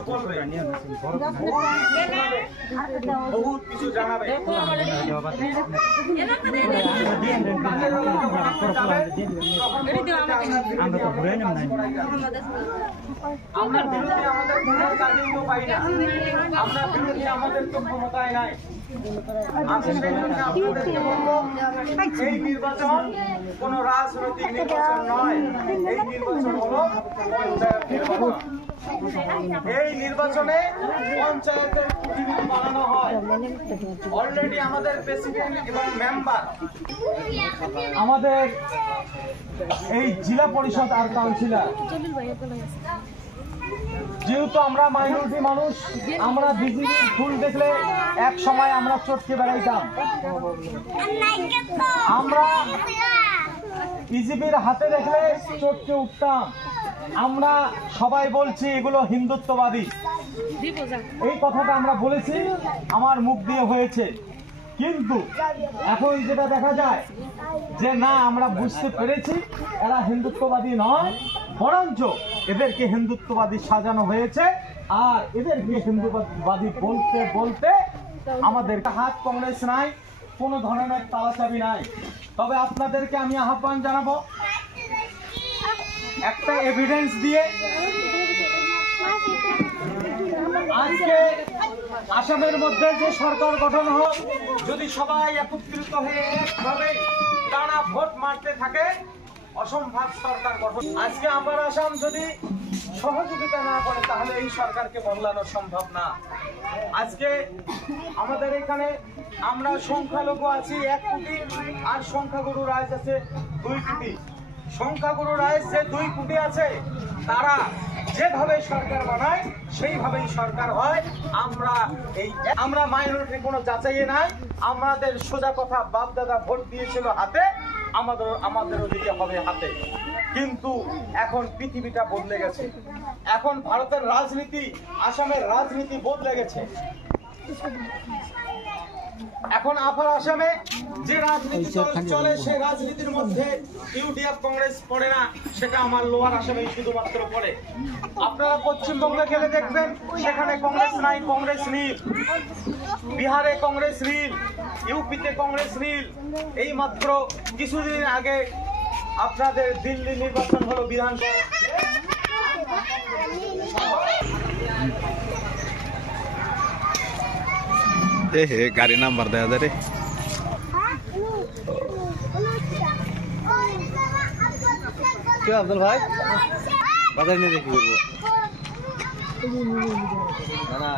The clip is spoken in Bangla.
কিছু বলবে, বহুত কিছু জানাবে। আমরা বিরোধী আমাদের কোনো কাজেই তো পাই না, আমরা বিরোধী আমাদের তো ক্ষমতায় নাই। এই নির্বাচন কোন রাজনৈতিক নির্বাচন নয়, এই নির্বাচন হলো পঞ্চায়েত নির্বাচন। এই নির্বাচনে পঞ্চায়েতের প্রতিনিধি বানানো হয়। অলরেডি আমাদের প্রেসিডেন্ট এবং মেম্বার, আমাদের এই জেলা পরিষদ আর কাউন্সিলর, যেহেতু আমরা মাইনরিটি মানুষ, আমরা বিজেপি ফুল দেখলে এক সময় আমরা চটকে বেড়াইতাম, আমরা বিজেপির হাতে দেখলে চটকে উঠতাম। আমরা সবাই বলছি এগুলো হিন্দুত্ববাদী, এই কথাটা আমরা বলেছি, আমার মুখ দিয়ে হয়েছে। কিন্তু এখন যেটা দেখা যায় যে না, আমরা বুঝতে পেরেছি এরা হিন্দুত্ববাদী নয়, বরঞ্চ এদেরকে হিন্দুত্ববাদী সাজানো হয়েছে। আর এদেরকে হিন্দুত্ববাদী বলতে বলতে আমাদের হাত কংগ্রেস নাই, কোনো ধরনের তালাচাবি নাই। তবে আপনাদেরকে আমি আহ্বান জানাবো, একটা এভিডেন্স দিয়ে আজকে আসামের মধ্যে যে সরকার গঠন হোক, যদি সবাই একত্রিত হয়ে একভাবে টানা ভোট মারতে থাকে, অসম্ভব সরকার গঠন। আজকে আপার আসাম যদি সহযোগিতা না করে তাহলে এই সরকারকে বদলানো সম্ভব না। আজকে আমাদের এখানে আমরা সংখ্যালঘু আছি 1 কোটি, আর সংখ্যাগুরু রাইজ আছে 2 কোটি। সংখ্যাগুরু রাইজ যে 2 কোটি আছে, তারা যেভাবে সরকার বানায় সেইভাবেই সরকার হয়। আমরা মাইনরিটি কোনো যাচাইয়ে নাই, আমাদের সোজা কথা, বাপ দাদা ভোট দিয়েছিল হাতে, আমাদেরও দিতে হবে হাতে। কিন্তু এখন পৃথিবীটা বদলে গেছে, এখন ভারতের রাজনীতি, আসামের রাজনীতি বদলে গেছে। এখন আপার আসামে যে রাজনীতি চলে, সেই রাজনীতির মধ্যে ইউডিএফ কংগ্রেস পড়ে না, সেটা আমার লোয়ার আসামে শুধুমাত্র পড়ে। আপনারা পশ্চিমবঙ্গে গেলে দেখবেন সেখানে কংগ্রেস নাই, কংগ্রেস নীল। বিহারে কংগ্রেস নীল, ইউপিতে কংগ্রেস নীল। এই মাত্র কিছুদিন আগে আপনাদের দিল্লি নির্বাচন হলো বিধানসভা। গাড়ি নাম্বার দেয়া যায় রে। কি আব্দুল ভাই বাজার নিয়ে দেখি না